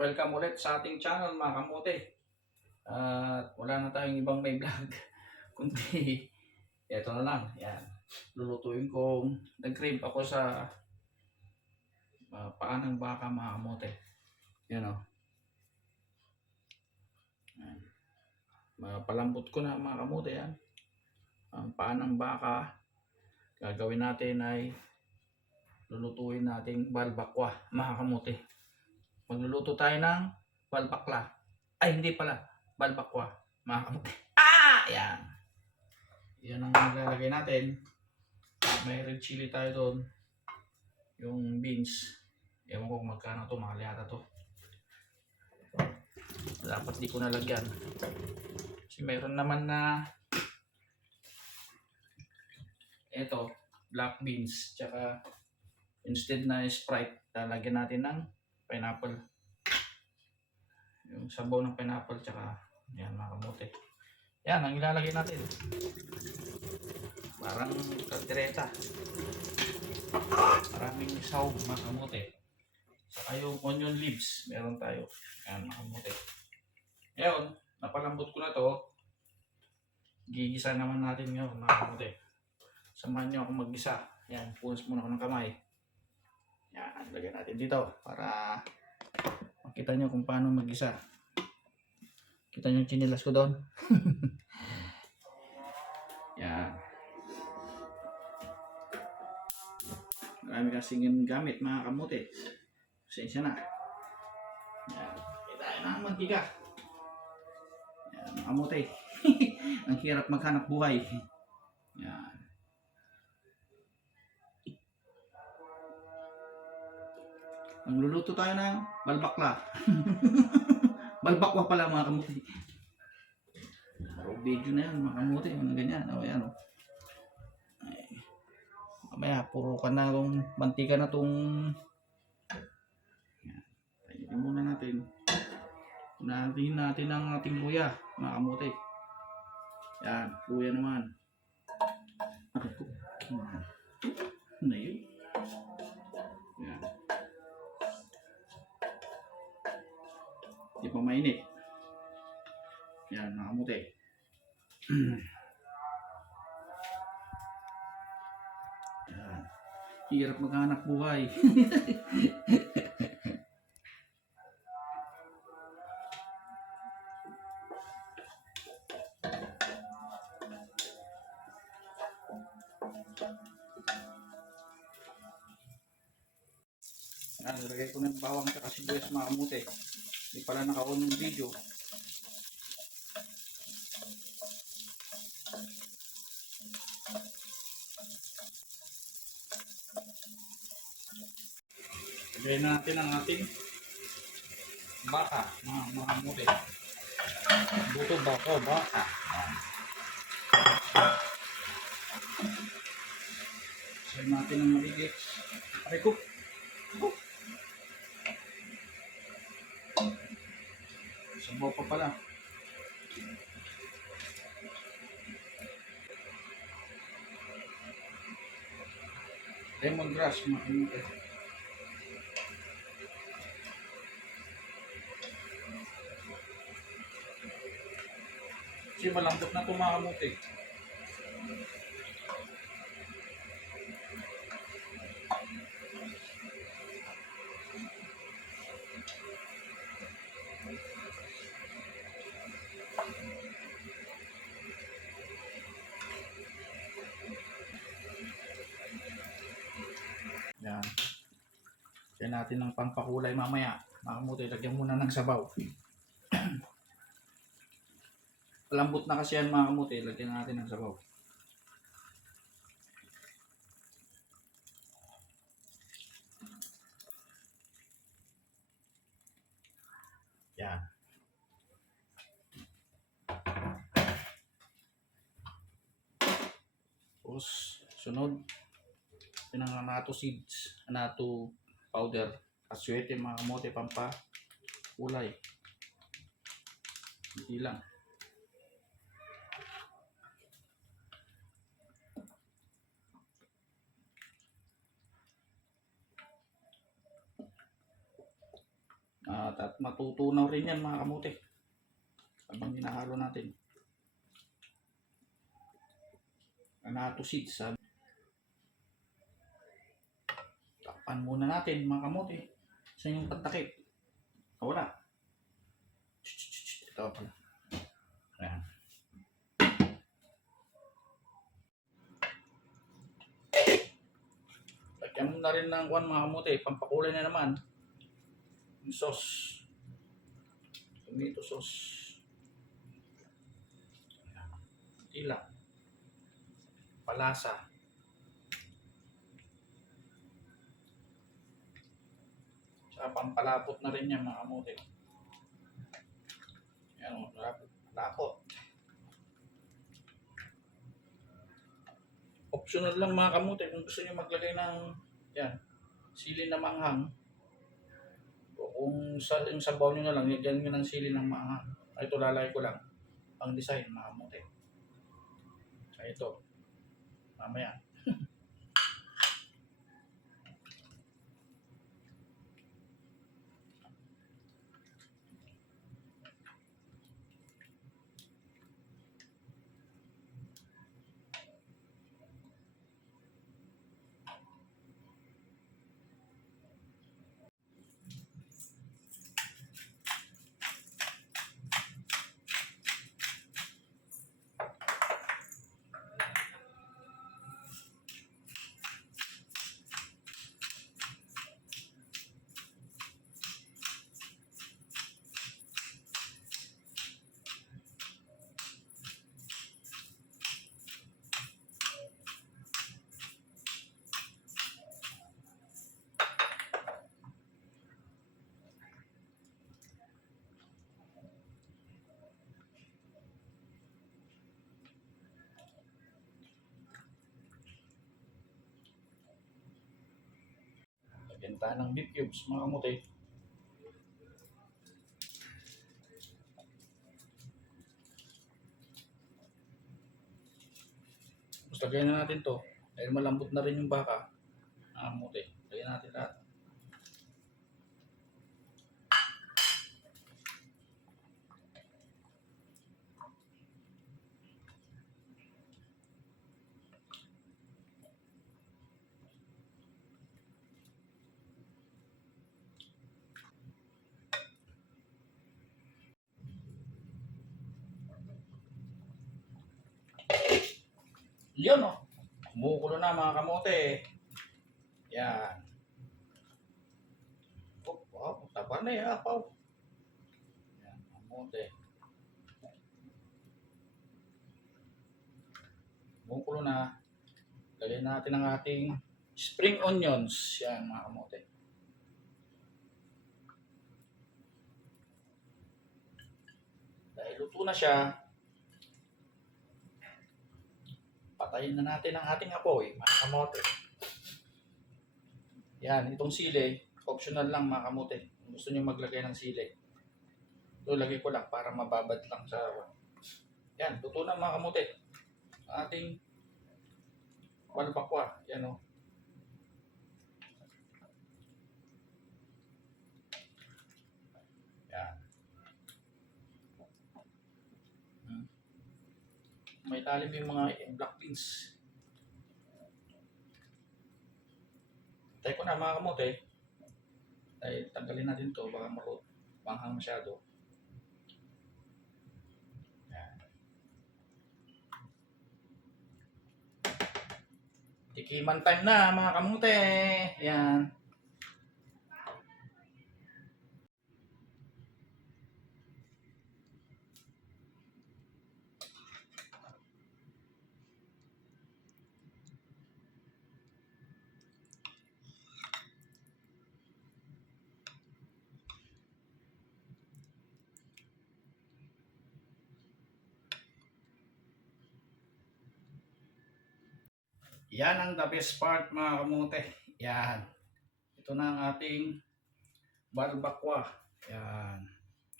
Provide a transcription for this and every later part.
Welcome ulit sa ating channel mga kamote. At wala na tayong ibang may vlog kundi ito na lang. Yan. Lulutuin kong nag-crave ako sa paa ng baka mga kamote. Yan o. Palambot ko na mga kamote yan. Ang paa ng baka gagawin natin ay lulutuin nating balbakwa mga kamote. Magluluto tayo ng balbakla. Ay hindi pala, balbakwa mga kamote. Yan. Yan ang nilalagay natin. May red chili tayo doon. Yung beans. Ewan ko kung magkano ito. Mahal yata ito. Dapat di ko nalagyan. Kasi mayroon naman na ito, black beans. Tsaka instead na Sprite, lalagyan natin ng pineapple. Yung sabaw ng pineapple. Tsaka yan mga kamote. Yan ang ilalagay natin. Parang kaldereta. Maraming sahog mga kamote. Saka yung onion leaves. Meron tayo. Yan mga kamote. Ngayon, napalambot ko na to. Gigisa naman natin ngayon mga kamote. Samahan nyo akong mag-gisa. Yan, punas muna ako ng kamay. Yan, lagyan natin dito para makita nyo kung paano mag-gisa. Kita nyo yung chinilas ko doon. Yan. Marami kasing gamit mga kamote. Pasensya na. Yan. Kita na ang mantika. Yan, mga kamote. Ang hirap maghanap buhay. Yan. Magluluto tayo ng balbakla. Balbakwa pala mga kamote. Video na yan mga kamote. Mga ganyan. O yan o. Mamaya puro ka na itong mantika na itong tayin muna natin. Unahin natin ang ating luya mga kamote. Yan. Luya naman. Aray ko. Ano yun? Yan. Hindi pa mainit. Yan mga kamote. Yan. Hirap maghanap buhay. Yan, lagay ko ng bawang at sibuyas mga kamote. Hindi pala naka-on yung video. Lagyan natin ang ating baka, mga kamote. Buto bako, baka. Lagyan natin ang maligit. Aray ko. Sabaw pa pala. Lemongrass, mga kamote. Kasi malambot na ito mga kamote. Yan. Kaya natin ng pampakulay mamaya. Mga kamote, lagyan muna ng sabaw. Lambot na kasi yan mga kamote, lagyan natin ng sabaw. Yan. Tapos, sunod, yun ang anato seeds, anato powder, aswete mga kamote, pampakulay. Hindi lang. At matutunaw rin yan mga kamote. Habang hinahalo natin. Anato seeds. Takpan muna natin mga kamote. Sa yung pagtakip. Wala. Ito pala. Ayan. Lagyan mo na rin ng mga kamote. Pampakulay na naman. Yung sauce. Tomato sauce. Tila. Palasa. Tsaka pampalapot na rin yan mga kamote. Yan o, lapot. Optional lang mga kamote kung gusto nyo maglagay ng yan, sili na manghang. O kung yung sabaw nyo na lang, lagyan nyo ng sili ng manghang. Ito lalagay ko lang pang design mga kamote. Ito, mamaya. Lagyan tayo ng beef cubes mga kamote. Tapos lagyan na natin to. Dahil malambot na rin yung baka. Mga kamote. Lagyan natin lahat. Yan o. Kumukulo na mga kamote. Yan. Oh, wow, taba na yan. Apaw. Yan, kamote. Kumukulo na. Lagyan natin ang ating spring onions. Yan mga kamote. Dahil luto na siya, patayin na natin ang ating apoy, mga kamote. Yan, itong sili, optional lang mga kamote. Kung gusto nyo maglagay ng sili. Ito, lagay ko lang para mababad lang sa... Yan, luto na mga kamote. Ating balbakwa. Yan o. Yan. May talim yung mga black beans. Tayo ko na mga kamote. Ay, tanggalin natin to baka manghang masyado. Yan. Tikiman time na mga kamote. Yan. Yan ang the best part mga kamote. Yan. Ito na ang ating balbakwa. Yan.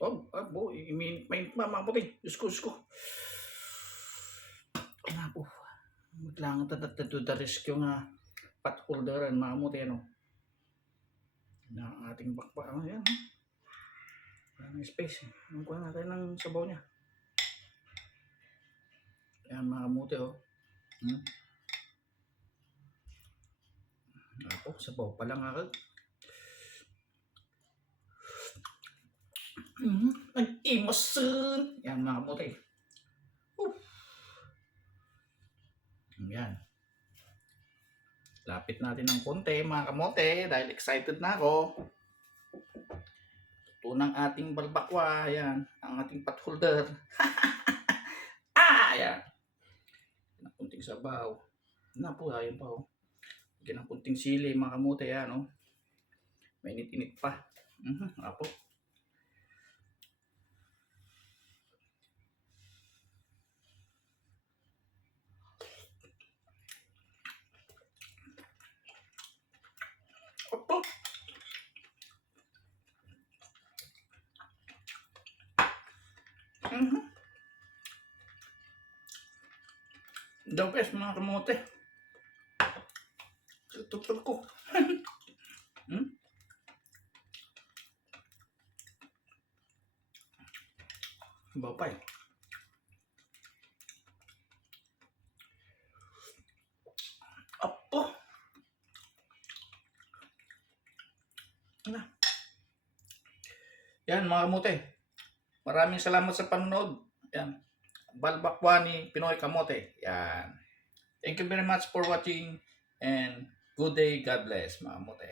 Oh, boy. Mainit pa mga kamote. Diyos ko. Ay na po. Maglangan to the rescue nga pot holderan mga kamote. Ano? Na ang ating bakwa. Yan. Wala nang space eh. Kuha natin ng sabaw niya. Yan mga kamote oh. Ako, sabaw pa lang agad. Nag-imasun! Yan mga kamote. Yan. Lapit natin ng konti mga kamote dahil excited na ako. Ito ng ating balbakwa. Yan. Ang ating pot holder. Yan. Ng kunting sabaw. Na po, ayun pa oh. Lagyan ng kunting sili mga kamote. Yan oh. Mainit-init pa. Apo. Apo. The best mga kamote. Tutul ko. Bapay. Apo. Yan mga kamote. Maraming salamat sa panonood. Yan. Balbakwa ni Pinoy Kamote. Yan. Thank you very much for watching and good day. God bless mga kamote.